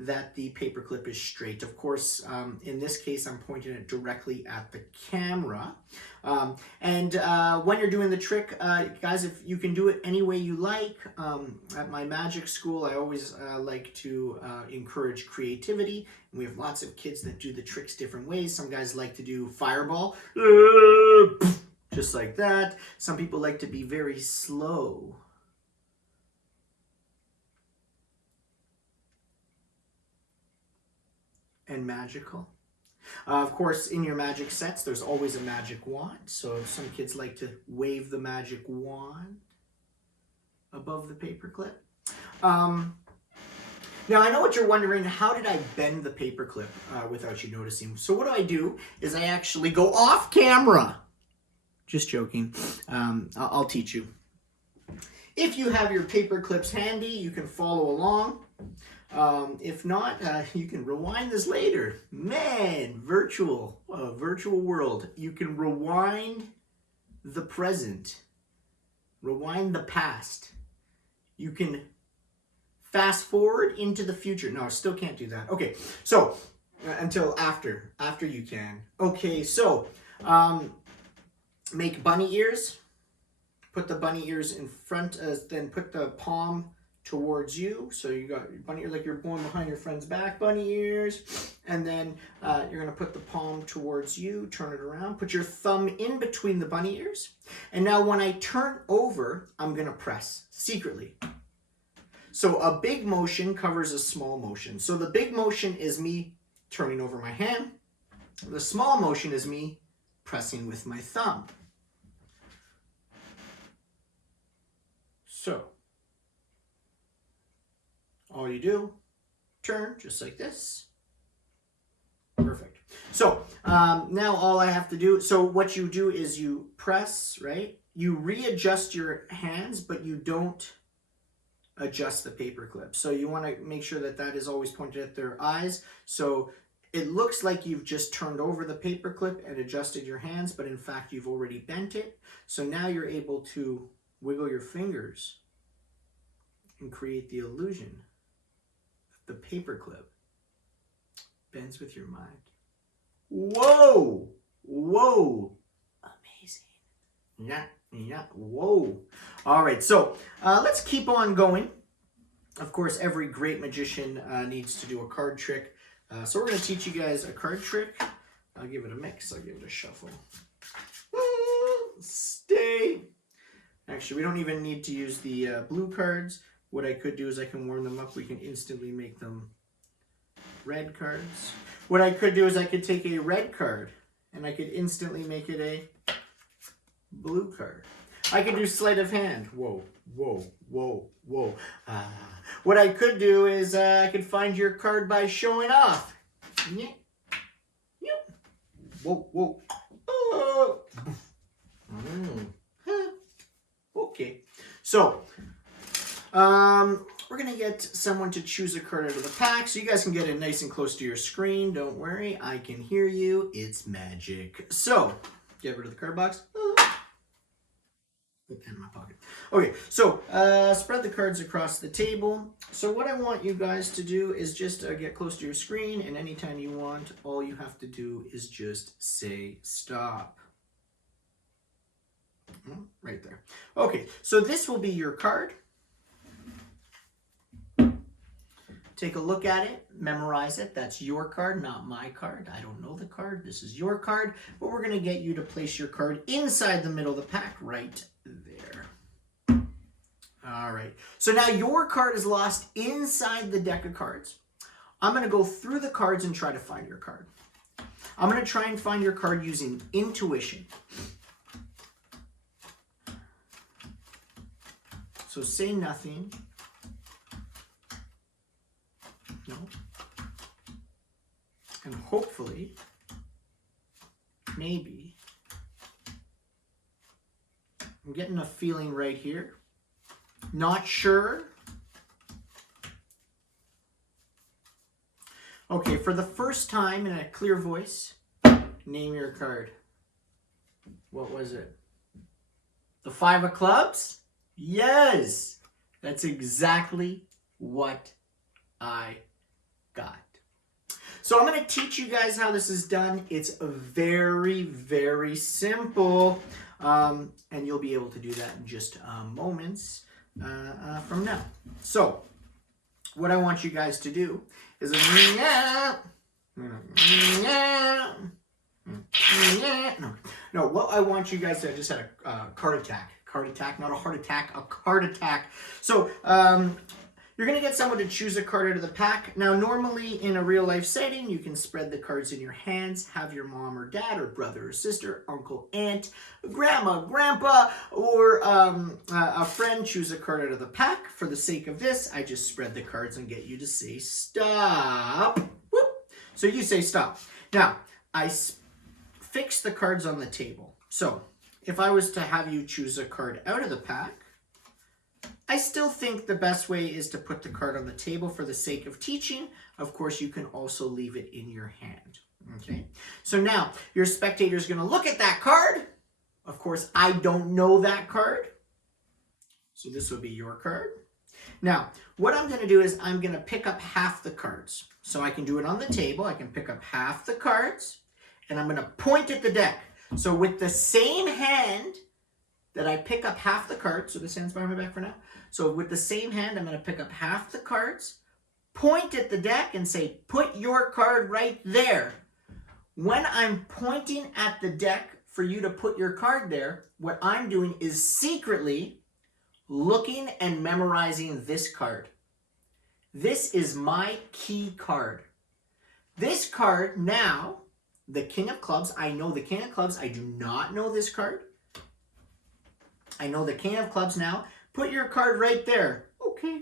that the paperclip is straight. Of course, in this case, I'm pointing it directly at the camera. When you're doing the trick, guys, if you can do it any way you like. At my magic school, I always like to encourage creativity. And we have lots of kids that do the tricks different ways. Some guys like to do fireball, just like that. Some people like to be very slow. And magical. Of course, in your magic sets, there's always a magic wand. So some kids like to wave the magic wand above the paperclip. Now, I know what you're wondering. How did I bend the paperclip without you noticing? So what I do is I actually go off camera. Just joking. I'll teach you. If you have your paper clips handy, you can follow along. If not, you can rewind this later. Man, virtual world. You can rewind the present, rewind the past. You can fast forward into the future. No, I still can't do that. Okay, so until after you can. Okay, so make bunny ears. Put the bunny ears in front, then put the palm towards you. So you got your bunny ear like you're going behind your friend's back, bunny ears. And then you're going to put the palm towards you, turn it around, put your thumb in between the bunny ears. And now when I turn over, I'm going to press secretly. So a big motion covers a small motion. So the big motion is me turning over my hand. The small motion is me pressing with my thumb. So all you do, turn just like this. Perfect. So now all I have to do, so what you do is you press, right? You readjust your hands, but you don't adjust the paper clip. So you want to make sure that that is always pointed at their eyes. So it looks like you've just turned over the paper clip and adjusted your hands, but in fact you've already bent it. So now you're able to wiggle your fingers and create the illusion that the paper clip bends with your mind. Whoa! Whoa! Amazing. Yeah, whoa. All right, so let's keep on going. Of course, every great magician needs to do a card trick. So we're going to teach you guys a card trick. I'll give it a mix. I'll give it a shuffle. Stay. Actually, we don't even need to use the blue cards. What I could do is I can warm them up. We can instantly make them red cards. What I could do is I could take a red card and I could instantly make it a blue card. I could do sleight of hand. Whoa, whoa, whoa, whoa. What I could do is I could find your card by showing off. Whoa, whoa. Oh. Okay. So, we're going to get someone to choose a card out of the pack so you guys can get it nice and close to your screen. Don't worry, I can hear you. It's magic. So, get rid of the card box. Put that in my pocket. Okay, so spread the cards across the table. So what I want you guys to do is just get close to your screen, and anytime you want, all you have to do is just say stop. Right there. Okay, so this will be your card. Take a look at it, memorize it. That's your card, not my card. I don't know the card. This is your card, but we're going to get you to place your card inside the middle of the pack right there. All right. So now your card is lost inside the deck of cards. I'm going to go through the cards and try to find your card. I'm going to try and find your card using intuition. So say nothing. No. And hopefully, maybe, I'm getting a feeling right here. Not sure. Okay, for the first time in a clear voice, name your card. What was it? The 5 of clubs? Yes! That's exactly what I got. So I'm going to teach you guys how this is done. It's very, very simple. And you'll be able to do that in just moments from now. So what I want you guys to do is no, what I want you guys to, I just had a card attack, not a heart attack, a card attack. So you're going to get someone to choose a card out of the pack. Now, normally in a real life setting, you can spread the cards in your hands, have your mom or dad or brother or sister, uncle, aunt, grandma, grandpa, or a friend choose a card out of the pack. For the sake of this, I just spread the cards and get you to say stop. Whoop. So you say stop. Now, I fix the cards on the table. So if I was to have you choose a card out of the pack, I still think the best way is to put the card on the table for the sake of teaching. Of course, you can also leave it in your hand. Okay. So now your spectator is going to look at that card. Of course, I don't know that card. So this will be your card. Now, what I'm going to do is I'm going to pick up half the cards. So I can do it on the table. I can pick up half the cards and I'm going to point at the deck. So with the same hand that I pick up half the cards, so this hand's behind my back for now. So with the same hand, I'm going to pick up half the cards, point at the deck and say, put your card right there. When I'm pointing at the deck for you to put your card there, what I'm doing is secretly looking and memorizing this card. This is my key card. This card now, the King of Clubs, I know the King of Clubs. I do not know this card. I know the King of Clubs now. Put your card right there. Okay.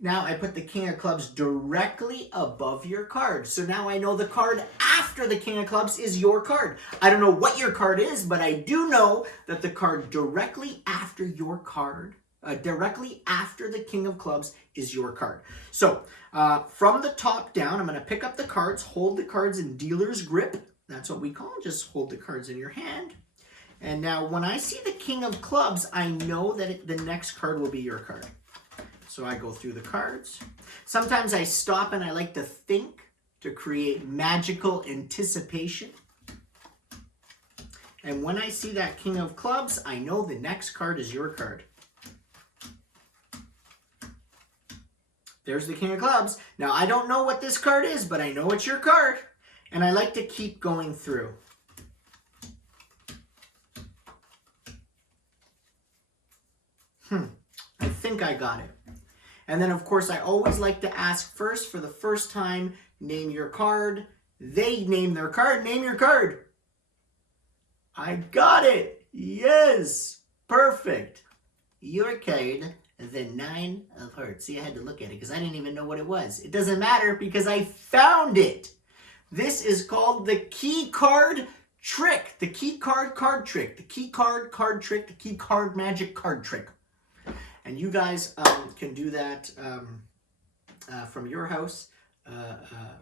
Now I put the King of Clubs directly above your card. So now I know the card after the King of Clubs is your card. I don't know what your card is, but I do know that the card directly after your card, directly after the King of Clubs is your card. So from the top down, I'm going to pick up the cards, hold the cards in dealer's grip. That's what we call it. Just hold the cards in your hand. And now when I see the King of Clubs, I know that the next card will be your card. So I go through the cards. Sometimes I stop and I like to think to create magical anticipation. And when I see that King of Clubs, I know the next card is your card. There's the King of Clubs. Now I don't know what this card is, but I know it's your card. And I like to keep going through. I think I got it. And then, of course, I always like to ask first, for the first time, name your card. They name their card. Name your card. I got it. Yes. Perfect. Your card, the 9 of Hearts. See, I had to look at it because I didn't even know what it was. It doesn't matter because I found it. This is called the key card trick. The key card trick. The key card trick. The key card magic card trick. And you guys can do that from your house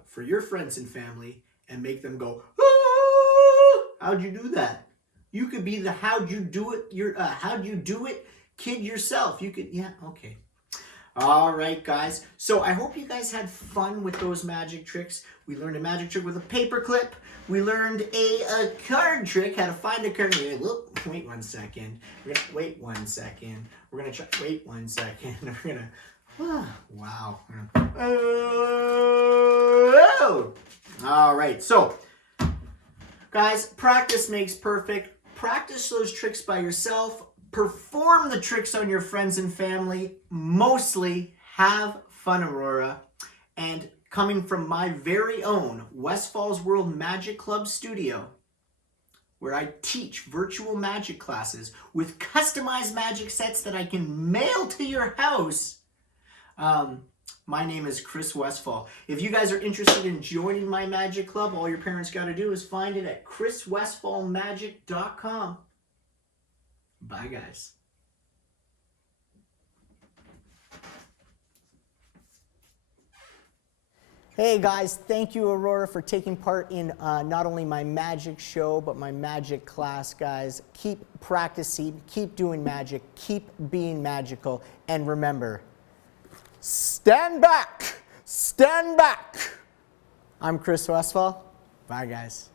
for your friends and family and make them go, ah! How'd you do that? You could be the how'd you do it kid yourself. You could, yeah, okay. All right, guys. So I hope you guys had fun with those magic tricks. We learned a magic trick with a paper clip. We learned a card trick, how to find a card. Wait 1 second. Wait 1 second. We're going to try, wait 1 second. We're going to, wow. Oh! All right. So, guys, practice makes perfect. Practice those tricks by yourself. Perform the tricks on your friends and family. Mostly have fun, Aurora. And coming from my very own West Falls World Magic Club studio, where I teach virtual magic classes with customized magic sets that I can mail to your house. My name is Chris Westfall. If you guys are interested in joining my magic club, all your parents got to do is find it at chriswestfallmagic.com. Bye, guys. Hey guys, thank you, Aurora, for taking part in not only my magic show, but my magic class, guys. Keep practicing, keep doing magic, keep being magical, and remember, stand back, stand back. I'm Chris Westfall. Bye, guys.